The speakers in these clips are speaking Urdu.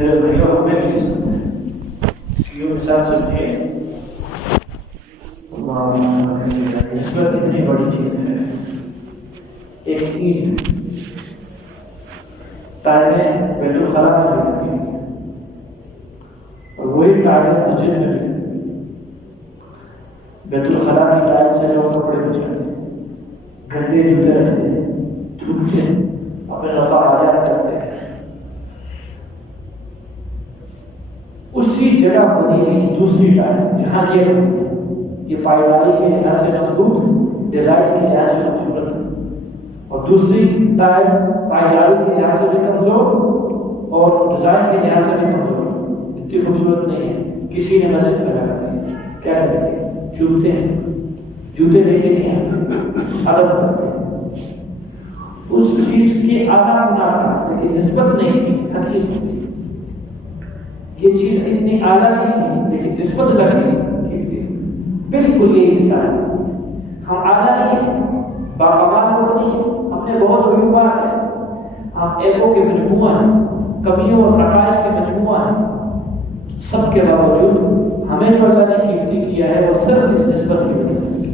میرے بھائیوں ہمیں بھی سکیوں کے ساتھ سمجھے نسبت اتنی بڑی چیز ہے. ایک چیز ٹائلیں بیت الخلا میں لگی اور وہی ٹائلیں مسجد میں لگی. بیت الخلا کی ٹائل سے لوگ کپڑے بچاتے، گندے جوتے رکھتے، تھوکتے، اپنے رفع حاجات کرتے ہیں. اسی جگہ بنی ہوئی دوسری ٹائل جہاں یہ پائیداری کے لحاظ سے مضبوط، ڈیزائن کے لحاظ سے خوبصورت ہے، اور دوسری ٹائل پائیداری کے لحاظ سے بھی کمزور اور ڈیزائن کے لحاظ سے بھی کمزور، اتنی خوبصورت نہیں ہے. کسی نے مسجد میں لگا دی، کیا کرتے ہیں؟ چوبتے ہیں، جوتے لے کے نہیں آتے، الگ کرتے ہیں. اس چیز کی آداب نہ تھا لیکن نسبت نہیں تھی، حقیقت تھی. یہ چیز اتنی اعلیٰ نہیں تھی لیکن نسبت لگی تھی. بالکل یہی مثال ہے. ہم اعلیٰ نہیں ہیں، باکمال لوگ نہیں ہیں، ہم نے بہت عیوبات ہیں، ہم عیبوں کے مجموعہ ہیں، کمیوں اور نقائص کے مجموعہ ہیں. سب کے باوجود ہمیں جو اللہ نے قیمتی کیا ہے وہ صرف اس نسبت کی وجہ سے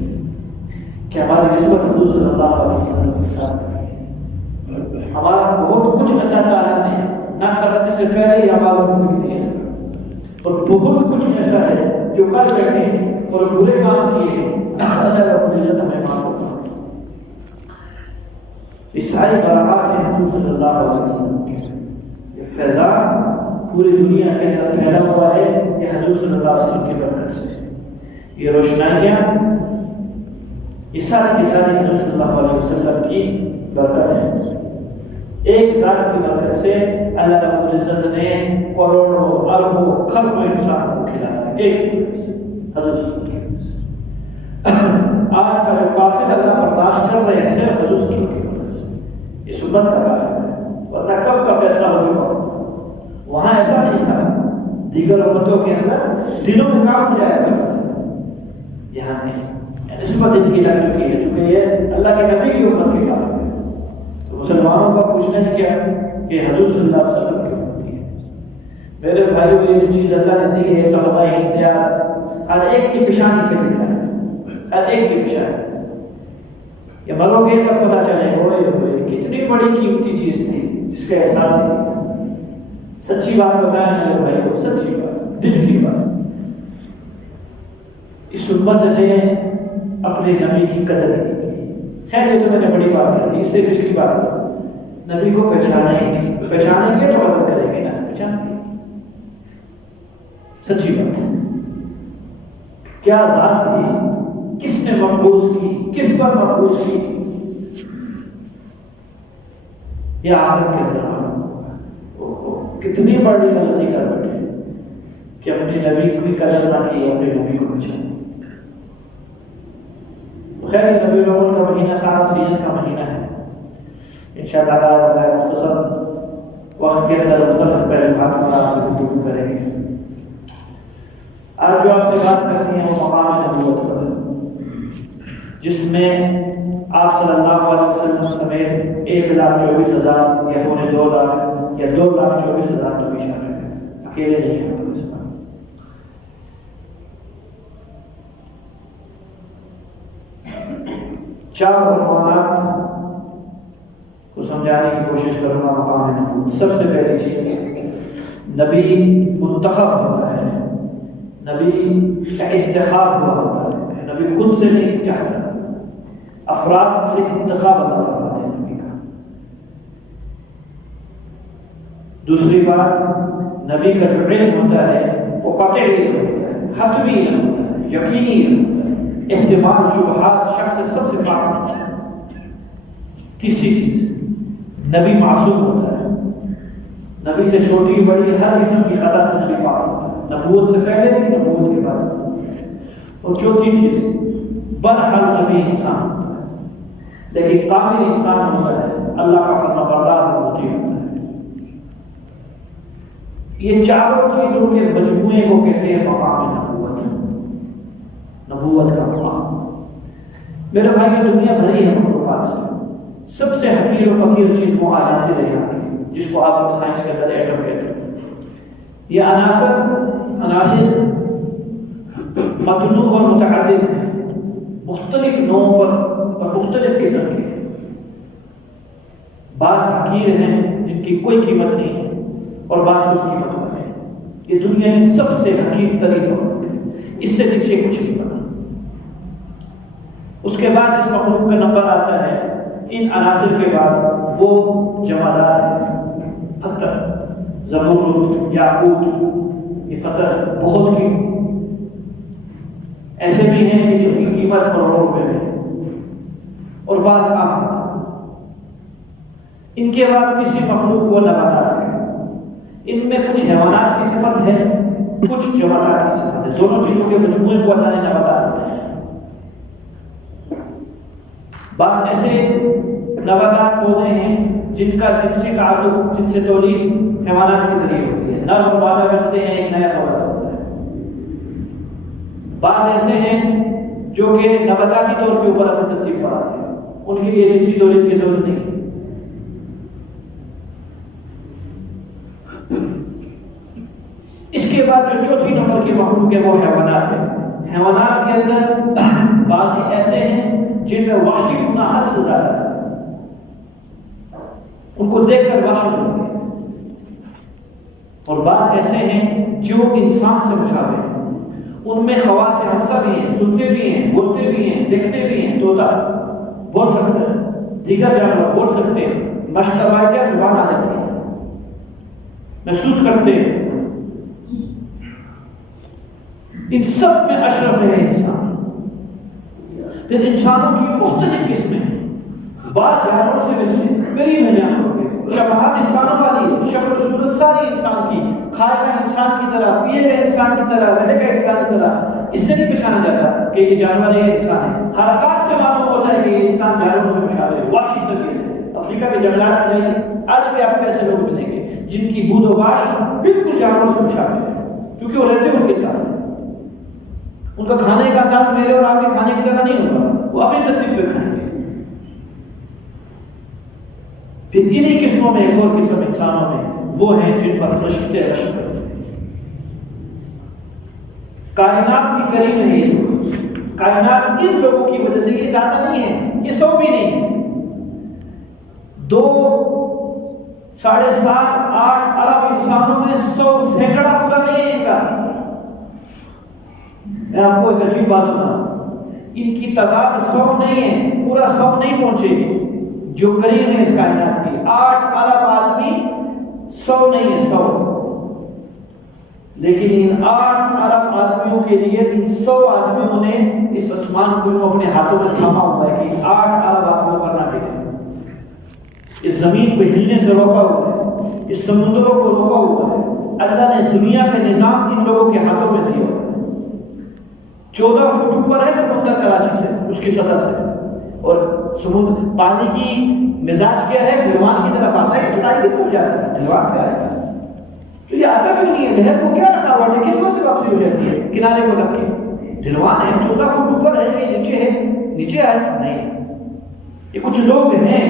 کہ ہماری نسبت حضور صلی اللہ علیہ وسلم کے ساتھ ہے. ہمارا بہت کچھ اللہ تعالیٰ نے نہ کرنے سے پہلے ہی ہمارا ملک دیا ہے، اور بہت کچھ ایسا ہے جو کر بیٹھے اور برے کام کیے اللہ رب العزت ہمیں معاف کرتا ہے. یہ ساری برکات ہیں حضور صلی اللہ علیہ وسلم کی. یہ فیضان پوری دنیا کے اندر پھیلا ہوا ہے، یہ حضور صلی اللہ علیہ وسلم کی برکت سے. یہ روشنائیاں یہ ساری کی ساری حضور صلی اللہ علیہ وسلم کی برکت ہے. ایک ذات کی برکت سے اللہ رب العزت نے کروڑوں اربوں خربوں انسان کو کھلایا. ایک کی وجہ سے حضور صلی اللہ علیہ وسلم. آج کا جو کافر اللہ برداشت کر رہے ہیں صرف حضور صلی اللہ علیہ وسلم سے. یہ سنت کا کافر ہے، ورنہ کب کا فیصلہ ہو چکا ہوتا. وہاں ایسا نہیں تھا، دیگر امتوں کے اندر دنوں میں کام ہو جایا کرتا تھا، یہاں نہیں. نسبت ان کی لگ چکی ہے چونکہ یہ اللہ کے نبی کی امت کے کام ہے. تو مسلمانوں کا پوچھنا ہے کیا کہ حضور صلی اللہ علیہ وسلم کی امت ہے. میرے بھائیوں یہ جو چیز اللہ نے دی ہے طلبہ امتیاز ہر ایک کی پیشانی پہ لکھا ہے، ہر ایک کی پیشانی. یہ مرو گے تب پتہ چلے ہوئے کتنی بڑی قیمتی چیز تھی جس کا احساس نہیں. سچی بات بتایا میرے بھائی کو، سچی بات، دل کی بات. اس امت نے اپنے نبی کی قدر کی. خیر یہ تو میں نے بڑی بات کر دی، اس سے بھی اس کی بات کروں. نبی کو پہچانیں گے تو قدر کریں گے نا، پہچانتے ہیں. سچی بات ہے. کیا ذات تھی، کس نے مقبوض کی، کس پر مقبوض کی. یہ آخرت کے اندر کتنی بڑی غلطی کر بیٹھے کہ اپنے نبی کی قدر نہ کی، اپنے نبی کو بچانے. خیر نبی الاول کا مہینہ سارا سیرت کا مہینہ ہے. انشاءاللہ تعالیٰ مختصر وقت کے اندر مختلف پہلوات پر آپ سے گفتگو کریں گے. آج جو آپ سے بات کرنی ہے وہ مقام نبوت پر ہے، جس میں آپ صلی اللہ علیہ وسلم سمیت 1,24,000 یا 2 لاکھ یا 2,24,000 نبی شامل ہیں. اکیلے نہیں ہیں. چار عنوانات کو سمجھانے کی کوشش کروں گا مقام نبوت. سب سے پہلی چیز، نبی منتخب ہوتا ہے، نبی کا انتخاب ہوا ہوتا ہے. نبی خود سے نہیں چاہتا، افراد سے انتخاب اللہ فرماتے ہیں نبی کا. دوسری بات، نبی کا جو علم ہوتا ہے وہ قطعی علم ہوتا ہے، حتمی علم ہوتا ہے، یقینی علم ہوتا ہے، احتمال شبہات شک سے سب سے پاک ہوتا ہے. تیسری چیز، نبی معصوم ہوتا ہے، نبی سے چھوٹی بڑی ہر قسم کی خطا سے نبی پاک ہوتا ہے، نبوت سے پہلے بھی نبوت کے بعد. اور چوتھی چیز، برحال نبی انسان ہوتا ہے لیکن کامل انسان ہوتا ہے، اللہ کا فرما بردار اور مطیع ہوتا ہے. یہ چاروں چیزوں کے مجموعے کو کہتے ہیں مقام نبوت. نبوت کا مقام میرے بھائی دنیا بھری ہے مخلوقات سے. سب سے حقیر و فقیر چیز وہ آیات سے رہی ہے جس کو آپ سائنس کے اندر ایٹم کہتے ہیں. یہ عناصر متنوع اور متعدد ہیں، مختلف نوعوں پر اور مختلف قسم کے ہیں۔ بعض حقیر ہیں جن کی کوئی قیمت نہیں ہے اور بعض اس قیمت والے ہیں۔ یہ دنیا کی سب سے حقیر ترین مخلوق ہے، اس سے نیچے کچھ نہیں بنا۔ اس کے بعد جس مخلوق کا نمبر آتا ہے ان عناصر کے بعد وہ جمادات ہیں، پتھر، زمرد، یاقوت، یہ پتھر بہت کی ایسے بھی ہیں کہ جن کی قیمت کروڑوں روپے میں ہے، اور بعض عام۔ ان کے بعد کسی مخلوق وہ نباتات ہیں، ان میں کچھ حیوانات کی صفت ہے، کچھ جمادات کی صفت ہے، دونوں چیزوں کے مجموعے کو اللہ نے نباتات ہیں۔ بعض ایسے نباتات پودے ہیں جن کا جنسی تعلق، جن سے تولید حیوانات کے ذریعے ہوتی ہے، نر اور مادہ ملتے ہیں، ایک نیا پودا ہوتا ہے۔ بعض ایسے ہیں جو کہ نباتاتی طور کے اوپر اپنی ترتیب پر آتے ہیں، ان کے لیے جنسی تولید کی ضرورت نہیں۔ اس کے بعد جو چوتھی نمبر کی مخلوق ہے وہ حیوانات ہے۔ حیوانات کے اندر بعض ایسے ہیں جن میں وحشی ہونا حد سے زیادہ ہے، ان کو دیکھ کر وحشت ہوتی ہے، اور بعض ایسے ہیں جو انسان سے مشابہ ہیں، ان میں خواص حمزہ بھی ہیں، سنتے بھی ہیں، بولتے بھی ہیں، دیکھتے بھی ہیں۔ طوطا بول سکتے ہیں، دیگر جانور بول سکتے ہیں، مشتبہ زبان آ جاتی ہے، محسوس کرتے ہیں۔ ان سب میں اشرف ہے انسان۔ پھر انسانوں کی مختلف قسمیں ہیں، بعض جانوروں سے ملتے ہیں، قریب ہے جانوروں کے، شباہت انسانوں والی ہے، شکل و صورت ساری انسان کی، کھائے گا انسان کی طرح، پیے گا انسان کی طرح، رہے گا انسان کی طرح۔ اس سے نہیں پہچانا جاتا کہ یہ جانور ہے، یہ انسان ہے۔ حرکات سے معلوم ہوتا ہے کہ یہ انسان جانوروں سے مشابہ ہے، وحشی طبیعت ہے۔ افریقہ کے جنگلات میں جائیے، آج بھی آپ کو ایسے لوگ ملیں گے جن کی بود و باش بالکل جانوروں سے مشابہ ہے، کیونکہ وہ رہتے ان کے ساتھ ہیں۔ ان کا کھانے کا انداز میرے اور آپ کے کھانے کی طرح نہیں ہوگا، وہ اپنی ترتیب پہ کھائیں گے۔ پھر انہی قسموں میں ایک اور قسم انسانوں میں وہ ہیں جن پر فرشتے رشک کرتے ہیں۔ کائنات کی کریم ہے یہ لوگ، کائنات ان لوگوں کی وجہ سے، یہ زیادہ نہیں ہے، یہ 100 بھی نہیں ہے، 2 7.5 8 ارب انسانوں میں 100 سینکڑا پورا نہیں ہے ان کا۔ میں آپ کو ایک عجیب بات سنا، ان کی تعداد 100 نہیں ہے، پورا 100 نہیں پہنچے گی جو قریب ہے اس کائنات کی۔ 8 ارب آدمی 100 نہیں ہے، 100، لیکن ان 8 ارب آدمیوں کے لیے ان 100 آدمیوں نے اس آسمان کو اپنے ہاتھوں میں تھاما ہوا ہے کہ 8 ارب آدمیوں پر نہ گرے۔ اس زمین کو ہلنے سے روکا ہوا ہے، اس سمندروں کو روکا ہوا ہے، اللہ نے دنیا کا نظام ان لوگوں کے ہاتھوں میں دیا ہوا ہے۔ 14 فٹ اوپر ہے سمندر کراچی سے، اس کی سطح سے، اور سمندر پانی کی مزاج کیا ہے، ڈھلوان کی طرف آتا ہے، چڑھائی کی طرف جاتا ہے۔ ڈھلوان کیا ہے تو یہ آتا کیوں نہیں ہے؟ لہر کو کیا رکاوٹ ہے؟ کس وجہ سے واپسی ہو جاتی ہے کنارے کو لگ کے؟ ڈھلوان ہے، 14 فٹ اوپر ہے، یہ نیچے ہے، نیچے ہے نہیں۔ یہ کچھ لوگ ہیں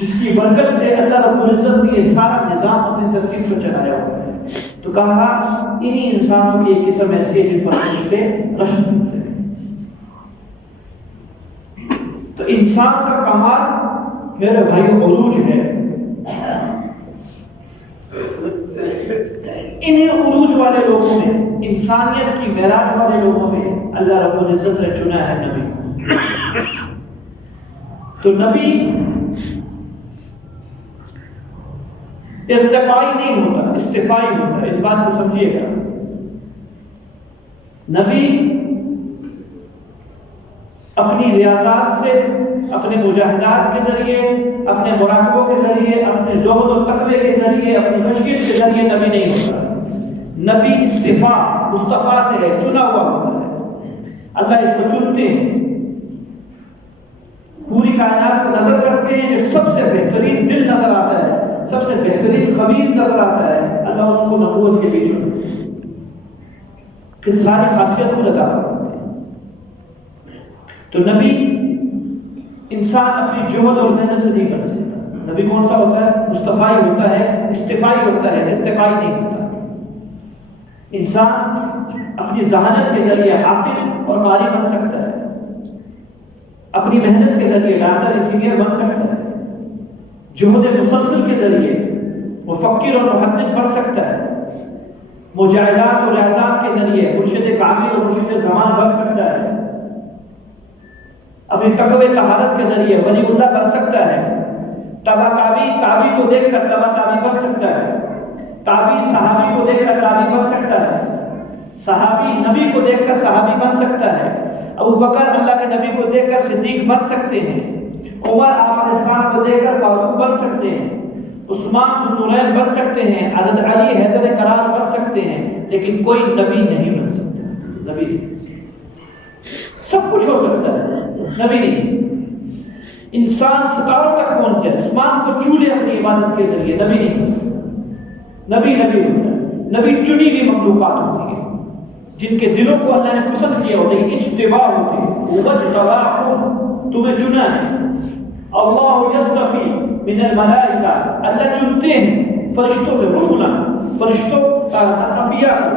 جس کی برکت سے اللہ رب العزت نے یہ سارا نظام اپنی ترتیب پر چلایا ہوا ہے۔ تو کہا انہی انسانوں کی ایک قسم ایسی ہے جن پر فرشتے رشک کرتے ہیں۔ تو انسان کا کمال میرے بھائیو عروج ہے۔ انہیں عروج والے لوگوں میں، انسانیت کی معراج والے لوگوں میں اللہ رب العزت نے چنا ہے نبی۔ تو نبی ارتقائی نہیں ہوتا، استفائی ہوتا ہے، اس بات کو سمجھیے گا۔ نبی اپنی ریاضات سے، اپنے مجاہدات کے ذریعے، اپنے مراقبوں کے ذریعے، اپنے زہد و تقوی کے ذریعے، اپنی مشقت کے ذریعے نبی نہیں ہوتا۔ نبی استفاء، مصطفیٰ سے ہے، چنا ہوا ہوتا ہے، اللہ اس کو چنتے ہیں، پوری کائنات کو نظر کرتے ہیں، جو سب سے بہترین دل نظر آتا ہے، سب سے بہترین خبیر نظر آتا ہے، اللہ اس کو نبوت کے لیے چنتے ہیں، پھر ساری خاصیت خود عطا فرماتے ہیں۔ تو نبی انسان اپنی جہد اور محنت سے نہیں بن سکتا، نبی کون سا ہوتا ہے؟ مصطفی ہوتا ہے، استفائی ہوتا ہے، ارتقائی نہیں ہوتا۔ انسان اپنی ذہانت کے ذریعے حافظ اور قاری بن سکتا ہے، اپنی محنت کے ذریعے ڈاکٹر انجینئر بن سکتا ہے، جہد مسلسل کے ذریعے مفکر اور محدث بن سکتا ہے، مجاہدات اور ریاضات کے ذریعے مرشد کامل اور مرشد زمان بن سکتا ہے، اپنے تقوی طہارت کے ذریعے ولی اللہ بن سکتا ہے، تابعی کو دیکھ کر تابعی بن سکتا ہے، تابعی صحابی کو دیکھ کر تابعی بن سکتا ہے، صحابی نبی کو دیکھ کر صحابی بن سکتا ہے، ابو بکر اللہ کے نبی کو دیکھ کر صدیق بن سکتے ہیں، عمر آپ علیہ السلام کو دیکھ کر فاروق بن سکتے ہیں، عثمان ذوالنورین بن سکتے ہیں، حضرت علی حیدر کرار بن سکتے ہیں، لیکن کوئی نبی نہیں بن سکتا۔ نبی سب کچھ ہو سکتا ہے، نبی نہیں۔ انسان ستاروں تک پہنچ جائے، آسمان کو چھو لے اپنی عبادت کے ذریعے، نبی نہیں بن سکتا۔ نبی ہوتا ہے، نبی چنی ہوئی مخلوقات ہوتی ہے جن کے دلوں کو اللہ نے پسند کیا ہوتا ہے، اجتباء ہوتی ہے، وَاجْتَبَاكُمْ، تمہیں چنا ہے۔ اللہ یصطفی من الملائکہ، اللہ چنتے ہیں فرشتوں سے، رسلا، فرشتوں انبیاء کو۔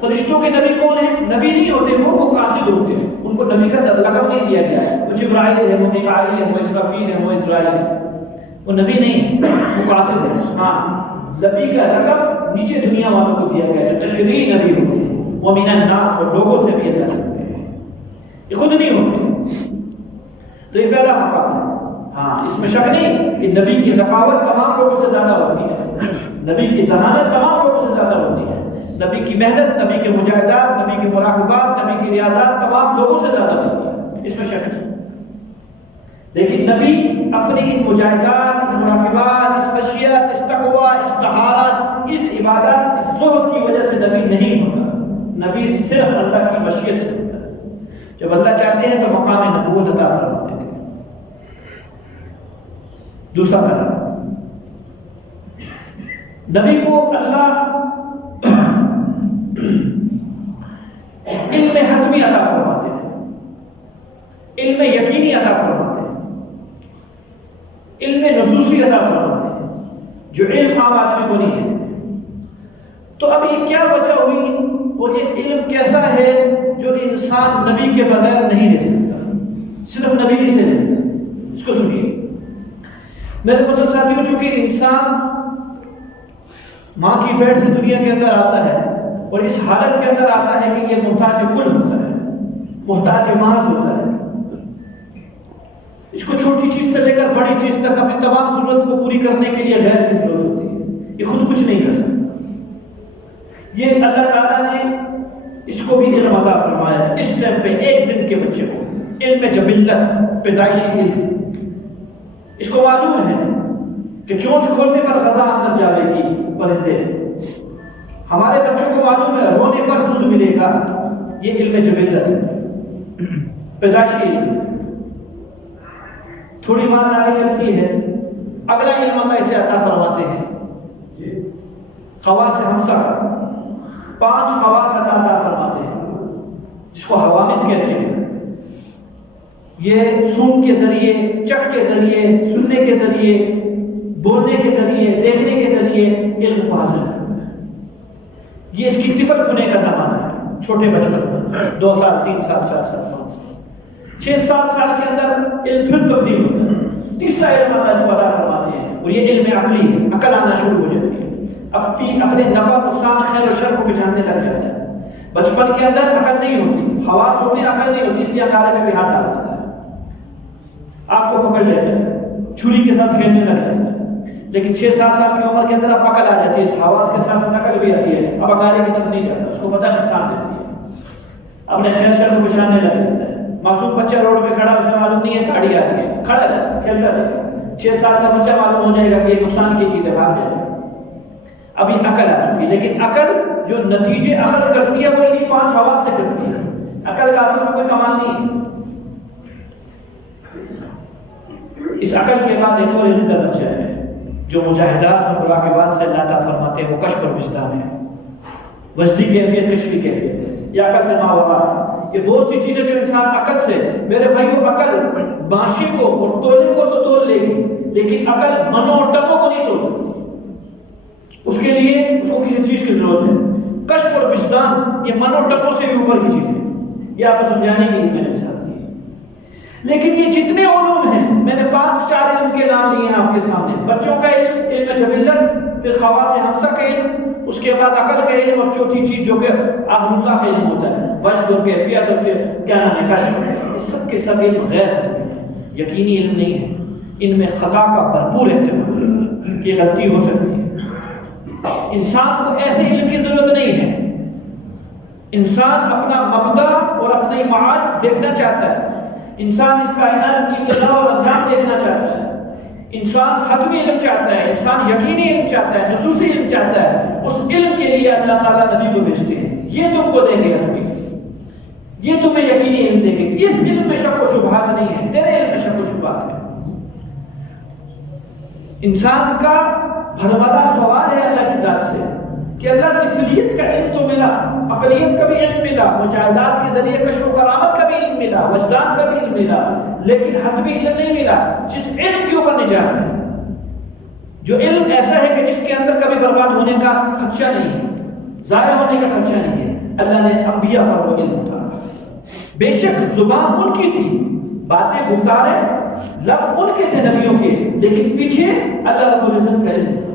فرشتوں کے نبی کون ہیں؟ نبی نہیں ہوتے وہ قاصد ہوتے ہیں، ان کو نبی کا لقب نہیں دیا گیا ہے۔ وہ جبرائیل ہے، وہ میکائیل ہے، وہ اسرافیل ہے، وہ اسرائیل ہے، وہ نبی نہیں، وہ قاصد ہے۔ ہاں، نبی کا لقب نیچے دنیا والوں کو دیا گیا ہے، تشریع نبی ہوتے ہیں، وَمِنَ النَّاسِ، اور لوگوں سے بھی اللہ چنتے ہیں، یہ خود نہیں ہوتے۔ تو یہ پہلا مقام ہے۔ ہاں، اس میں شک نہیں کہ نبی کی ذکاوت تمام لوگوں سے زیادہ ہوتی ہے، نبی کی ذہانت تمام لوگوں سے زیادہ ہوتی ہے، نبی کی محنت، نبی کے مجاہدات، نبی کے مراقبات، نبی کی ریاضات تمام لوگوں سے زیادہ ہوتی ہے، اس میں شک نہیں۔ لیکن نبی اپنی ان مجاہدات، ان مراقبات، اس خشیت، اس تقوی، اس طہارت، اس عبادات، اس زہد کی وجہ سے نبی نہیں ہوتا۔ نبی صرف اللہ کی مشیت سے ہوتا ہے۔ جب اللہ چاہتے ہیں تو مقام نبوت عطا فرماتے ہیں۔ دوسرا طرح، نبی کو اللہ علم حتمی عطا فرماتے ہیں، علم یقینی عطا فرماتے ہیں، علم نصوصی عطا فرماتے ہیں، جو علم عام آدمی کو نہیں ہے۔ تو اب یہ کیا وجہ ہوئی اور یہ علم کیسا ہے جو انسان نبی کے بغیر نہیں رہ سکتا، صرف نبی ہی سے رہتا ہے؟ اس کو سنیے میرے مطلب ساتھیوں، چونکہ انسان ماں کی پیٹ سے دنیا کے اندر آتا ہے اور اس حالت کے اندر آتا ہے کہ یہ محتاج کل ہوتا ہے، محتاج محض ہوتا ہے، اس کو چھوٹی چیز سے لے کر بڑی چیز تک اپنی تمام ضرورت کو پوری کرنے کے لیے غیر کی ضرورت ہوتی ہے، یہ خود کچھ نہیں کر سکتا۔ یہ اللہ تعالیٰ نے اس کو بھی علم عطا فرمایا ہے، اس ٹائم پہ ایک دن کے بچے کو علم جبلت، پیدائشی علم، اس کو معلوم ہے کہ چونچ کھولنے پر غذا اندر جاوے گی، پرندے، ہمارے بچوں کو معلوم ہے رونے پر دودھ ملے گا، یہ علم جبلت ہے، پیدائشی علم۔ تھوڑی بات آگے چلتی ہے، اگلا علم اللہ اسے عطا فرماتے ہیں، خواص ہمسا، 5 خواص اللہ عطا فرماتے ہیں، جس کو حوامس کہتے ہیں۔ یہ سونگ کے ذریعے، چک کے ذریعے، سننے کے ذریعے، بولنے کے ذریعے، دیکھنے کے ذریعے علم کو حاصل کرنا ہے۔ یہ اس کی طفل ہونے کا زمانہ ہے، چھوٹے بچپن میں 2 سال، 3 سال، 4 سال، 5 سال، 6-7 سال کے اندر علم پھر تبدیل ہوتا ہے۔ تیسرا علم اللہ اس کو عطا فرماتے ہیں اور یہ علم عقلی ہے، عقل آنا شروع ہو جاتی ہے، اپنے نفع نقصان، خیر و شر کو پہچاننے لگ جاتا ہے۔ بچپن کے اندر عقل نہیں ہوتی، حواس ہوتے ہیں، عقل نہیں ہوتی، اس لیے اکارے میں بھی ہاتھ ڈال دیتا ہے، آپ کو پکڑ لیتا ہے، چھری کے ساتھ کھیلنے لگ جاتا ہے۔ لیکن 6-7 سال کی عمر کے اندر اب عقل آ جاتی ہے، اس حواس کے ساتھ عقل بھی آتی ہے، اب اکارے کی طرف نہیں جاتا، اس کو پتہ نقصان دیتی ہے، اپنے خیر شر کو پہچاننے لگ جاتا ہے۔ معصوم بچہ روڈ پہ کھڑا، اسے معلوم نہیں ہے گاڑی آ رہی ہے، کھڑا ہے، کھیلتا رہے، 6 سال کا بچہ معلوم ہو جائے گا کہ یہ نقصان کی چیز ہے، بھاگ جائے گا۔ ابھی عقل آ چکی، لیکن عقل جو نتیجے اخذ کرتی ہے وہ انہی 5 حواس سے کرتی ہے، عقل کا آپس میں کوئی کمال نہیں ہے۔ اس عقل کے بعد ایک اور علم کا درجہ ہے جو مجاہدات اور مراقبات سے اللہ تعالیٰ فرماتے ہیں، وہ کشف اور وجدان ہے، وجدی کیفیت، کشفی کیفیت ہے، یہ عقل سے ماورا ہے۔ یہ بہت سی چیزیں جو انسان عقل سے، میرے بھائیوں، عقل بانشے کو اور تولے کو تو تول لے گی، لیکن عقل منوں اور ٹنگوں کو نہیں توڑ سکتی، اس کے لیے اس کو کسی چیز کی ضرورت ہے۔ کشف اور وجدان یہ منوں اور ٹنگوں سے بھی اوپر کی چیز ہے، یہ آپ کو سمجھانے کے لیے میں نے مثال دی ہے۔ لیکن یہ جتنے علوم ہیں، میں نے 5-4 علم کے نام لیے ہیں آپ کے سامنے، بچوں کا علم، علم جبلت، پھر خواص حمزہ کا علم، اس کے بعد عقل کا علم، اور چوتھی چیز جو کہ اہل اللہ کا علم ہوتا ہے، وجد اور کیفیت اور کیا نام ہے، کشف ہے، اس سب کے سب علم غیر ہوتے ہیں، یقینی علم نہیں ہے، ان میں خطا کا بھرپور احتمال ہے کہ غلطی ہو سکتی ہے۔ انسان کو ایسے علم کی ضرورت نہیں ہے، انسان اپنا مبدا اور اپنی معاد دیکھنا چاہتا ہے، انسان اس کائنات کی ابتدا اور انجام دیکھنا چاہتا ہے، انسان حتمی علم چاہتا ہے، انسان یقینی علم چاہتا ہے، نصوصی علم چاہتا ہے۔ اس علم کے لیے اللہ تعالیٰ نبی کو بھیجتے ہیں، یہ تم کو دیں گے حتمی، یہ تمہیں یقینی علم دیں گے، اس علم میں شک و شبہات نہیں ہے، تیرے علم میں شک و شبہات ہے۔ انسان کا بھرملا سوال ہے اللہ کی ذات سے کہ اللہ طفلیت کا علم تو ملا، عقلیت کا بھی علم ملا، مشاہدات کے ذریعے کشف و کرامت کا بھی علم ملا، وجدان کا بھی علم ملا، لیکن حتمی علم نہیں ملا، جس علم کے اوپر نجات ہے، جو علم ایسا ہے کہ جس کے اندر کبھی برباد ہونے کا خدشہ نہیں ہے، ضائع ہونے کا خدشہ نہیں ہے۔ اللہ نے انبیاء پر وہ علم اتارا، بے شک زبان ان کی تھی، باتیں گفتاریں لب ان کے تھے نبیوں کے، لیکن پیچھے اللہ رب العزت کا علم تھا۔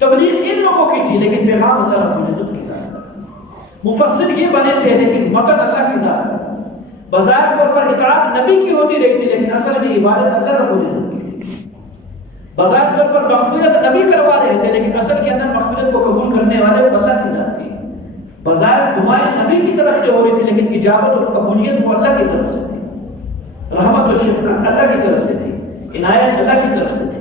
تبلیغ ان لوگوں کی تھی، لیکن پیغام اللہ رب العزت کی ذات۔ مفسر یہ بنے تھے، لیکن متن اللہ کی ذات۔ بظاہر طور پر اطاعت نبی کی ہوتی رہی تھی، لیکن اصل میں عبادت اللہ رب العزت کی تھی۔ بظاہر طور پر مغفرت نبی کروا رہے تھے، لیکن اصل کے اندر مغفرت کو قبول کرنے والے اللہ کی ذات تھی۔ بظاہر دعائیں نبی کی طرف سے ہو رہی تھی، لیکن اجابت اور قبولیت وہ اللہ کی طرف سے تھی۔ رحمت و شفقت اللہ کی طرف سے تھی، عنایت اللہ کی طرف سے تھی۔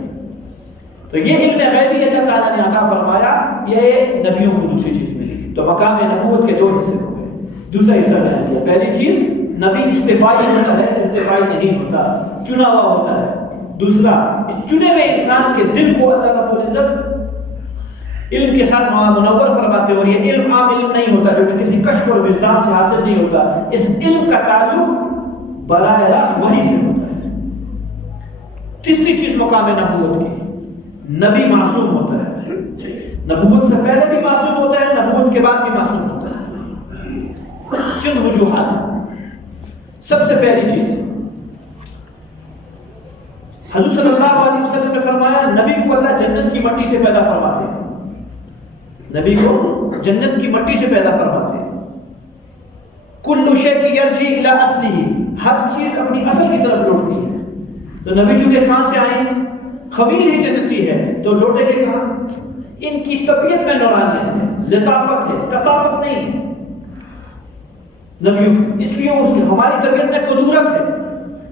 تو یہ علم غیبی اللہ تعالیٰ نے عطا فرمایا، یہ نبیوں کو دوسری چیز ملی۔ تو مقام نبوت کے 2 حصے ہو گئے۔ دوسرا حصہ میں نے دیا، پہلی چیز نبی استفائی ہوتا ہے، ارتفاعی نہیں ہوتا، چنا ہوا ہوتا ہے۔ دوسرا، اس چنے ہوئے انسان کے دل کو اللہ رب العزت علم کے ساتھ منور فرماتے ہیں، اور یہ علم عام علم نہیں ہوتا جو کہ کسی کشف اور وجدان سے حاصل نہیں ہوتا، اس علم کا تعلق براہ راست وحی سے ہوتا ہے۔ تیسری چیز مقام نبوت کی، نبی معصوم ہوتا ہے، نبوت سے پہلے بھی معصوم ہوتا ہے، نبوت کے بعد بھی معصوم ہوتا ہے۔ چند وجوہات۔ سب سے پہلی چیز، حضور صلی اللہ علیہ وسلم نے فرمایا نبی کو اللہ جنت کی مٹی سے پیدا فرماتے ہیں، نبی کو جنت کی مٹی سے پیدا فرماتے ہیں۔ کل شیء یرجع الی اصلہ، ہر چیز اپنی اصل کی طرف لوٹتی ہے۔ تو نبی چونکہ کہاں سے آئے ہیں؟ خبیل ہی جنتی ہے، تو لوٹے گے کہاں؟ ان کی طبیعت میں نورانیت ہے، لطافت ہے، کثافت نہیں ہے نبیوں کی، اس لیے ہماری طبیعت میں قدورت ہے،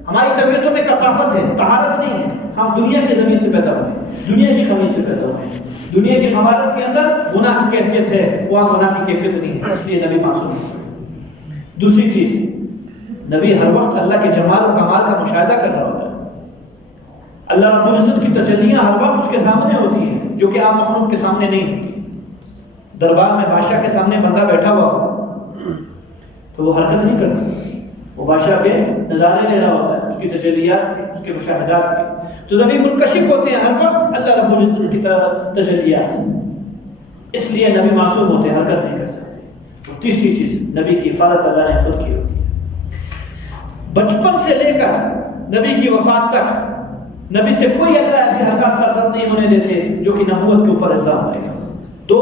ہماری طبیعتوں میں کثافت ہے، طہارت نہیں ہے۔ ہم دنیا کی زمین سے پیدا ہوئے، دنیا کی خمیر سے پیدا ہوئے، دنیا کی خمارت کے اندر گناہ کی کیفیت ہے، وہاں گناہ کی کیفیت نہیں ہے، اس لیے نبی معصوم ہے۔ دوسری چیز، نبی ہر وقت اللہ کے جمال و کمال کا مشاہدہ کر رہا ہوتا ہے، اللہ رب العزت کی تجلیاں ہر وقت اس کے سامنے ہوتی ہیں، جو کہ عام مخلوق کے سامنے نہیں ہوتی۔ دربار میں بادشاہ کے سامنے بندہ بیٹھا ہوا ہو تو وہ حرکت نہیں کرتا، وہ بادشاہ کے نظارے لے رہا ہوتا ہے، اس کی تجلیات، اس کے مشاہدات کی۔ تو نبی منکشف ہوتے ہیں ہر وقت اللہ رب العزت کی تجلیات، اس لیے نبی معصوم ہوتے ہیں، حرکت نہیں کر سکتے۔ اور تیسری چیز، نبی کی حفاظت اللہ نے خود کی ہوتی ہے۔ بچپن سے لے کر نبی کی وفات تک نبی سے کوئی اللہ ایسی حرکات سرزد نہیں ہونے دیتے جو کہ نبوت کے اوپر الزام آئے گا۔ 2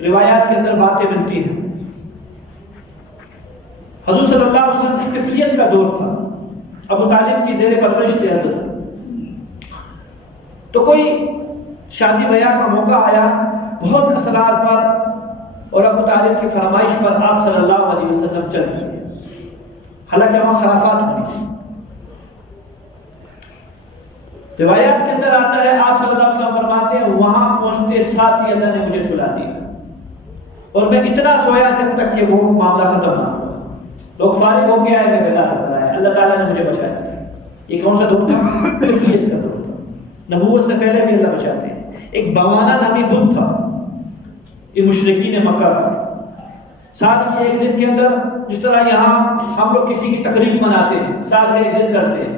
روایات کے اندر باتیں ملتی ہیں۔ حضور صلی اللہ علیہ وسلم کی طفلیت کا دور تھا، ابو طالب کی زیر پرورش تھے حضرت، تو کوئی شادی بیاہ کا موقع آیا، بہت اسرار پر اور ابو طالب کی فرمائش پر آپ صلی اللہ علیہ وسلم چل گئے، حالانکہ وہاں خرافات ہوئی۔ روایات کے اندر آتا ہے آپ صلی اللہ علیہ وسلم فرماتے ہیں وہاں پہنچتے ساتھ ہی اللہ نے مجھے سلا دیا، اور میں اتنا سویا جب تک کہ وہ معاملہ ختم نہ ہوا۔ لوگ فارغ ہو کے آئے، میں بیدار ہو رہا ہے، اللہ تعالیٰ نے مجھے بچا دیا۔ یہ کون سا دور تھا؟ طفلیت کا دور تھا، نبوت سے پہلے بھی اللہ بچاتے ہیں۔ ایک بوانا نامی بت تھا، یہ مشرکین مکہ کا، سال کی ایک دن کے اندر، جس طرح یہاں ہم لوگ کسی کی تقریب مناتے ہیں، سال کا ایک دن کرتے ہیں،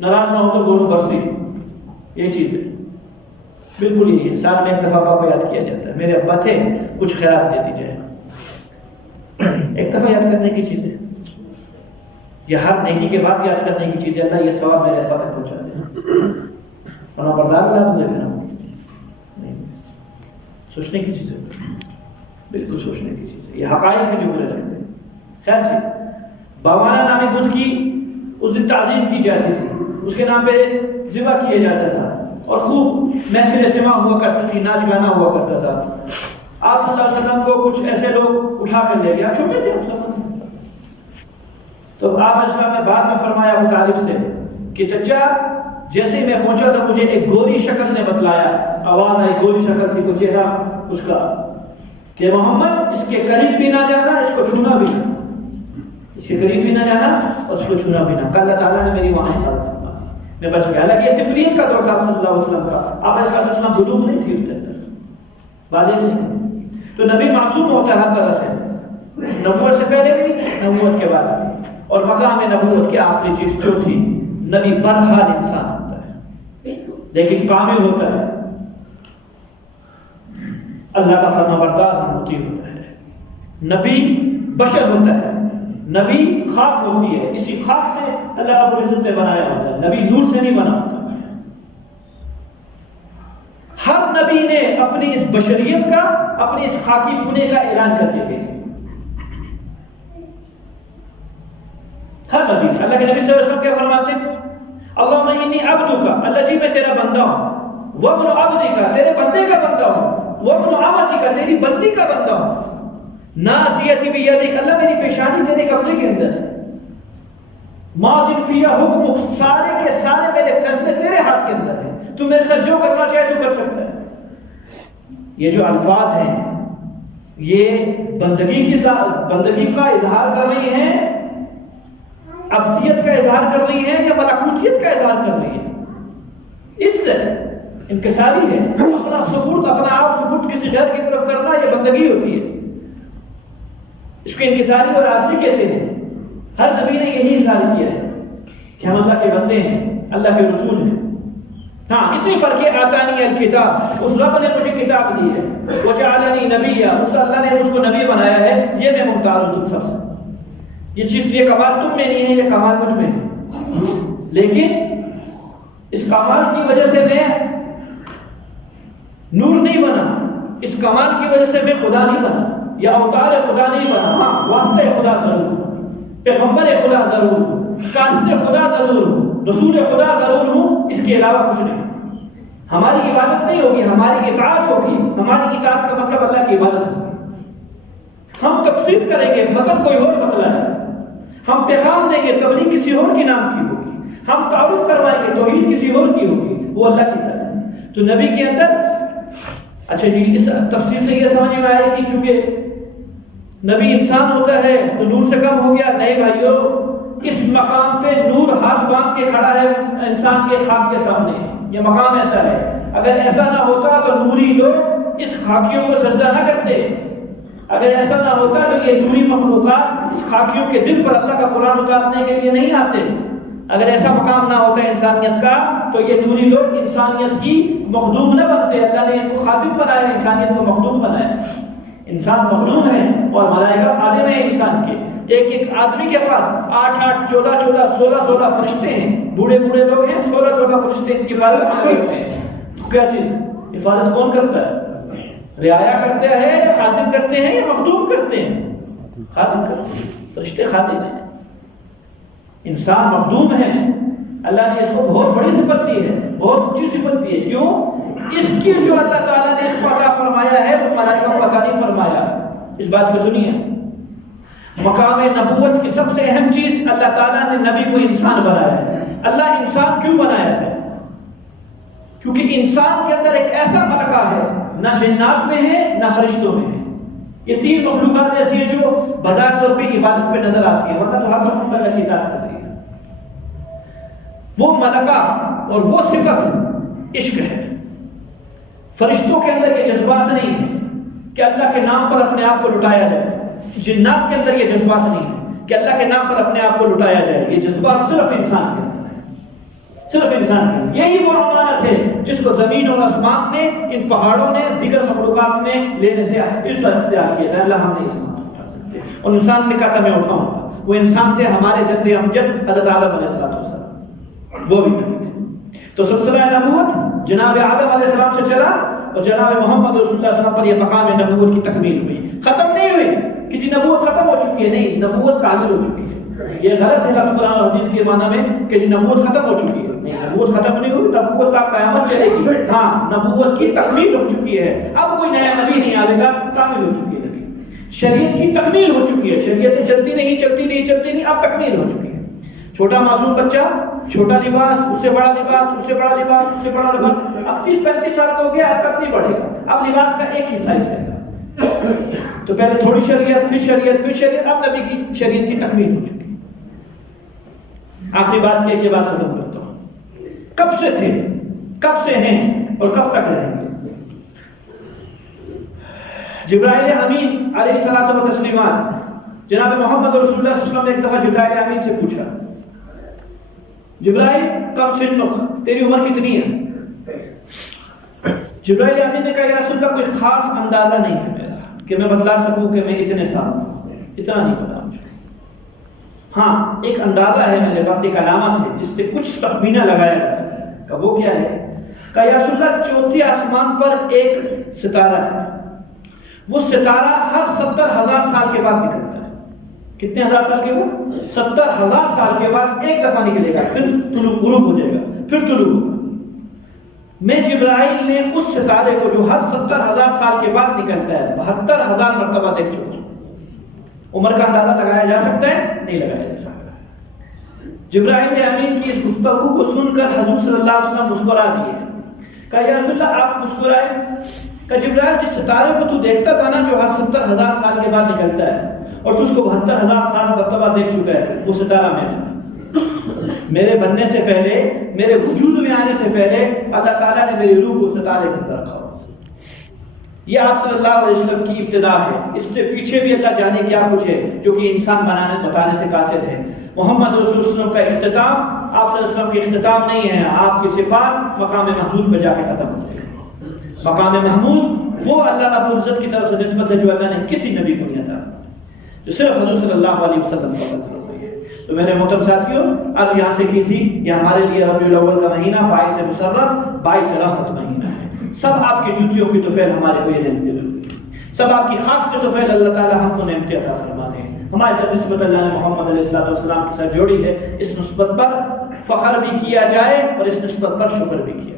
ناراض نہ ہو تو دونوں برسی، یہ چیز ہے، بالکل یہی ہے۔ سال میں ایک دفعہ ابا کو یاد کیا جاتا ہے، میرے ابا تھے کچھ خیرات دے دیجیے، ایک دفعہ یاد کرنے کی چیز ہے، یہ ہر نیکی کے بعد یاد کرنے کی چیز ہے۔ اللہ یہ ثواب میرے ابا تک پہنچا دے، ورنہ بردار لا دوں پھر نہیں، سوچنے کی چیز ہے، بالکل سوچنے کی چیز ہے، یہ حقائق ہے جو برے لگتے ہیں۔ خیر جی، باوانا نامی بدھ کی اس دن تعظیم کی جاتی تھی، اس کے نام پہ ذبح کیا جاتا تھا، اور خوب محفل سما ہوا کرتی تھی، ناچ گانا ہوا کرتا تھا۔ آپ صلی اللہ علیہ وسلم کو کچھ ایسے لوگ اٹھا کر لے گئے، چھوٹے تھے تو آپ علیہ السلام نے بعد میں فرمایا ابو طالب سے کہ چچا جیسے ہی میں پہنچا تو مجھے ایک گوری شکل نے بتلایا، آواز آئی، گوری شکل تھی، وہ چہرہ اس کا، کہ محمد اس کے قریب بھی نہ جانا، اس کو چھونا بھی نہ، اس کے قریب بھی نہ جانا اور اس کو چھونا بھی نہ۔ اللہ تعالیٰ نے میری وہاں حفاظت فرمائی، میں بچ گیا۔ حالانکہ یہ تفریح کا دور تھا صلی اللہ علیہ وسلم کا، آپ علیہ السلام بلوغ نہیں تھی اس کے اندر، بالغ نہیں تھے، تو نبی معصوم ہوتا ہے ہر طرح سے، نبوت سے پہلے بھی، نبوت کے بعد، اور مقام نبوت کی آخری چیز چوتھی، نبی برحال انسان ہوتا ہے لیکن کامل ہوتا ہے، اللہ کا فرمانبردار مطیع ہوتا ہے۔ نبی بشر ہوتا ہے، نبی خاک ہوتی ہے، اسی خاک سے اللہ رب العزت نے بنایا ہوتا ہے، نبی نور سے نہیں بنا ہوتا۔ ہر نبی نے اپنی اس بشریت کا، اپنی اس خاکی پونے کا اعلان کر دیا، ہر نبی نے۔ اللہ کے نبی صلی اللہ علیہ وسلم کیا فرماتے ہیں؟ اللہم انی عبدک، اللہ جی میں تیرا بندہ ہوں، وابن عبدک، تیرے بندے کا بندہ ہوں، وابن عمتک، تیری بندی کا بندہ ہوں، ناصیتی بیدک، اللہ میری پیشانی تیرے قبضے کے اندر ہے، ماضٍ فی حکمک، سارے کے سارے میرے فیصلے تیرے ہاتھ کے اندر ہیں، تو میرے ساتھ جو کرنا چاہے تو کر سکتا ہے۔ یہ جو الفاظ ہیں یہ بندگی کا اظہار کر رہی ہیں، عبدیت کا اظہار کر رہی ہے یا ملکوتیت کا اظہار کر رہی ہے؟ اس سے انکساری ہے، اپنا سپرد، اپنا آپ سپرد کسی غیر کی طرف کرنا یہ بندگی ہوتی ہے، اس کو انکساری اور عاجزی کہتے ہیں۔ ہر نبی نے یہی اظہار کیا ہے کہ ہم اللہ کے بندے ہیں، اللہ کے رسول ہیں۔ ہاں اتنی فرق ہے، آتانی الکتاب، اس رب نے مجھے کتاب دی ہے، وجعلنی نبیا، اس اللہ نے مجھ کو نبی بنایا ہے، یہ میں ممتاز ہوں تم سب سے، یہ چیز، یہ کمال تم میں نہیں ہے، یہ کمال مجھ میں ہے، لیکن اس کمال کی وجہ سے میں نور نہیں بنا، اس کمال کی وجہ سے میں خدا نہیں بنا، یا اوتار خدا نہیں بنا، ہاں واسطہ خدا ضرور، پیغمبر خدا ضرور، قاصد خدا ضرور ہوں، رسول خدا ضرور ہوں، اس کے علاوہ کچھ نہیں۔ ہماری عبادت نہیں ہوگی، ہماری اطاعت ہوگی، ہماری اطاعت کا مطلب اللہ کی عبادت ہوگی۔ ہم تفسیر کریں گے، مطلب کوئی اور مطلب ہے، ہم پیغام دیں گے، تبلیغ کسی اور کے نام کی ہوگی، ہم تعارف کروائیں گے، توحید کسی اور کی ہوگی، وہ اللہ کی ذات ہے۔ تو نبی کے اندر، اچھا جی اس تفسیر سے یہ سمجھ میں آئے کہ کیونکہ نبی انسان ہوتا ہے تو نور سے کم ہو گیا، نہیں بھائیو، اس مقام پہ نور ہاتھ باندھ کے کھڑا ہے انسان کے خاک کے سامنے، یہ مقام ایسا ہے، اگر ایسا نہ ہوتا تو نوری لوگ اس خاکیوں کو سجدہ نہ کرتے، اگر ایسا نہ ہوتا تو یہ نوری مخلوقات اس خاکیوں کے دل پر اللہ کا قرآن اتارنے کے لیے نہیں آتے، اگر ایسا مقام نہ ہوتا انسانیت کا تو یہ نوری لوگ انسانیت کی مخدوم نہ بنتے۔ اللہ نے ان کو خادم بنایا، انسانیت کو مخدوم بنایا، انسان مخدوم ہے اور ملائکہ خادم ہے انسان کے۔ ایک ایک آدمی کے پاس 8 8 14 14 16 16 فرشتے ہیں، بوڑھے بوڑھے لوگ ہیں، 16 16 فرشتے ان کی حفاظت کرتے ہیں۔ تو کیا چیز حفاظت کون کرتا ہے؟ رعایا کرتے ہیں یا خادم کرتے ہیں یا مخدوم کرتے ہیں؟ خادم کرتے ہیں، فرشتے خادم ہیں، انسان مخدوم ہے۔ اللہ نے اس کو بہت بڑی صفت دی ہے، بہت اونچی صفت دی ہے، کیوں؟ اس کی جو اللہ تعالیٰ نے اس کو عطا فرمایا ہے وہ ملائکہ کو عطا نہیں فرمایا۔ اس بات کو سنیے، مقام نبوت کی سب سے اہم چیز اللہ تعالیٰ نے نبی کو انسان بنایا ہے۔ اللہ انسان کیوں بنایا ہے؟ کیونکہ انسان کے اندر ایک ایسا ملکہ ہے، نہ جنات میں ہے نہ فرشتوں میں ہے، یہ 3 مخلوقات ایسی ہیں جو بظاہر طور پہ عبادت پہ نظر آتی ہے، ورنہ تو ہر مخلوق اللہ کی اطاعت کر رہی ہے۔ وہ ملکہ اور وہ صفت عشق ہے۔ فرشتوں کے اندر یہ جذبات نہیں ہے کہ اللہ کے نام پر اپنے آپ کو لٹایا جائے، جنات کے اندر یہ جذبات نہیں ہے کہ اللہ کے نام پر اپنے آپ کو لٹایا جائے، یہ جذبات صرف انسان کے اندر ہے۔ صرف انسان کے لیے. یہی وہ امانت ہے جس کو زمین اور آسمان نے، ان پہاڑوں نے، دیگر مخلوقات نے لینے سے عزت اختیار کیا تھا. اللہ ہم نے اس بات کو اٹھا سکتے. اور انسان نے کہا تھا میں اٹھاؤں گا. وہ انسان تھے ہمارے جد امجد حضرت آدم علیہ السلام، وہ بھی نبی تھے. تو سلسلہ نبوت جناب آدم علیہ السلام سے چلا اور جناب محمد رسول اللہ صلی اللہ علیہ وسلم پر یہ مقام نبوت کی تکمیل ہوئی. ختم نہیں ہوئی کہ جی نبوت ختم ہو چکی ہے، نہیں، نبوت کامل ہو چکی ہے. یہ غلط ہے لفظ قرآن اور حدیث کے معنی میں کہ جی نبوت ختم ہو چکی ہے. نہیں، نبوت ختم نہیں ہوئی، نبوت کا قیامت چلے گی. ہاں، نبوت کی تکمیل ہو چکی ہے. اب کوئی نیا نبی نہیں آئے گا، کامل ہو چکی ہے نبی. شریعت کی تکمیل ہو چکی ہے. شریعت چلتی نہیں، اب تکمیل ہو چکی ہے. چھوٹا معصوم بچہ، چھوٹا لباس، اس سے بڑا لباس، اس سے بڑا لباس، اس سے بڑا لباس. اب 30-35 سال کا ہو گیا، اب تک نہیں بڑھے گا. اب لباس کا ایک ہی سائز ہے. تو پہلے تھوڑی شریعت، پھر شریعت، پھر شریعت. اب نبی کی شریعت کی تکمیل ہو چکی ہے. آخری بات یہ کہ بات ختم کرتا ہوں. کب سے تھے، کب سے ہیں اور کب تک رہیں گے؟ جبرائیل امین علیہ الصلوۃ والتسلیمات، جناب محمد رسول اللہ صلی اللہ علیہ وسلم نے ایک دفعہ جبرائیل امین سے پوچھا، جبرائیل کم سنک، تیری عمر کتنی ہے؟ جبرائیل امین نے کہا یا رسول اللہ کوئی خاص اندازہ نہیں ہے میرا کہ میں بتلا سکوں کہ میں اتنے سال ہوں، اتنا نہیں پتا مجھے. ہاں، ایک اندازہ ہے میرے پاس، ایک علامت ہے جس سے کچھ تخمینہ لگایا جا سکتا ہے. کہ وہ کیا ہے؟ کہ یا رسول اللہ چوتھے آسمان پر ایک ستارہ ہے، وہ ستارہ ہر 70,000 سال کے بعد نکلتا ہے. کتنے ہزار سال کے بعد؟ 70,000 سال کے بعد ایک دفعہ نکلے گا، پھر طلوع غروب ہو جائے گا، پھر طلوع ہوگا. میں جبرائیل نے اس ستارے کو جو ہر 70,000 سال کے بعد نکلتا ہے 72,000 مرتبہ دیکھ چکا. عمر کا اندازہ لگایا جا سکتا ہے؟ نہیں لگایا جا سکتا. جبرائیل امین کی اس گفتگو کو سن کر حضور صلی اللہ علیہ وسلم مسکرا دیے. کہا یا رسول اللہ آپ مسکرائے؟ کہ جبرائیل جس ستارے کو تو دیکھتا تھا نا جو ہر 70,000 سال کے بعد نکلتا ہے اور تو اس کو 72,000 سال مرتبہ دیکھ چکا ہے، وہ ستارہ میں تھا. میرے بننے سے پہلے، میرے وجود میں آنے سے پہلے اللہ تعالیٰ نے میری روح کو ستارے کے اندر رکھا. یہ آپ صلی اللہ علیہ وسلم کی ابتدا ہے. اس سے پیچھے بھی اللہ جانے کیا کچھ ہے جو کہ انسان بتانے سے قاصر ہے. محمد رسول اللہ صلی اللہ علیہ وسلم کا اختتام آپ صلی اللہ علیہ وسلم کی اختتام نہیں ہے. آپ کی صفات مقام محمود پہ جا کے ختم ہوتے ہیں. مقام محمود وہ اللہ رب العزت کی طرف سے نسبت ہے جو اللہ نے کسی نبی کو نہیں عطا فرمائی، جو صرف حضور صلی اللہ علیہ وسلم کا فضل ہے. تو میرے محترم ساتھیوں، آج یہاں سے کی تھی، یہ ہمارے لیے ربیع الاول کا مہینہ باعث مسرت، باعث رحمت مہینہ ہے. سب آپ کی جوتیوں کی طفیل ہمارے کو یہ نعمتیں ملی، سب آپ کی خاک کی طفیل اللہ تعالیٰ ہم کو نعمتیں عطا فرمانے ہیں. ہمارے ساتھ نسبت اللہ نے محمد علیہ السلام کے ساتھ جوڑی ہے. اس نسبت پر فخر بھی کیا جائے اور اس نسبت پر شکر بھی کیا جائے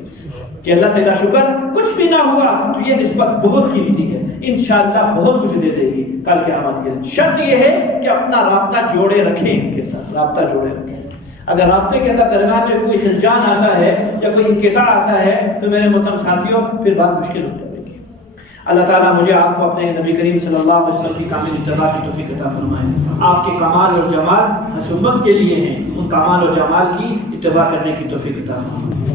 کہ اللہ تیرا شکر، کچھ بھی نہ ہوا تو یہ نسبت بہت قیمتی ہے، انشاءاللہ بہت کچھ دے دے گی کل قیامت کے دن. شرط یہ ہے کہ اپنا رابطہ جوڑے رکھیں، ان کے ساتھ رابطہ جوڑے رکھیں. اگر رابطے کے اندر درمیان میں کوئی خلجان آتا ہے یا کوئی انقطاع آتا ہے تو میرے محترم ساتھیوں پھر بات مشکل ہو جائے گی. اللہ تعالیٰ مجھے آپ کو اپنے نبی کریم صلی اللہ علیہ وسلم کی کامل اتباع کی توفیق عطا فرمائے. آپ کے کمال اور جمال حسن امت کے لیے ہیں، ان کمال اور جمال کی اتباع کرنے کی توفیق عطا فرمائے.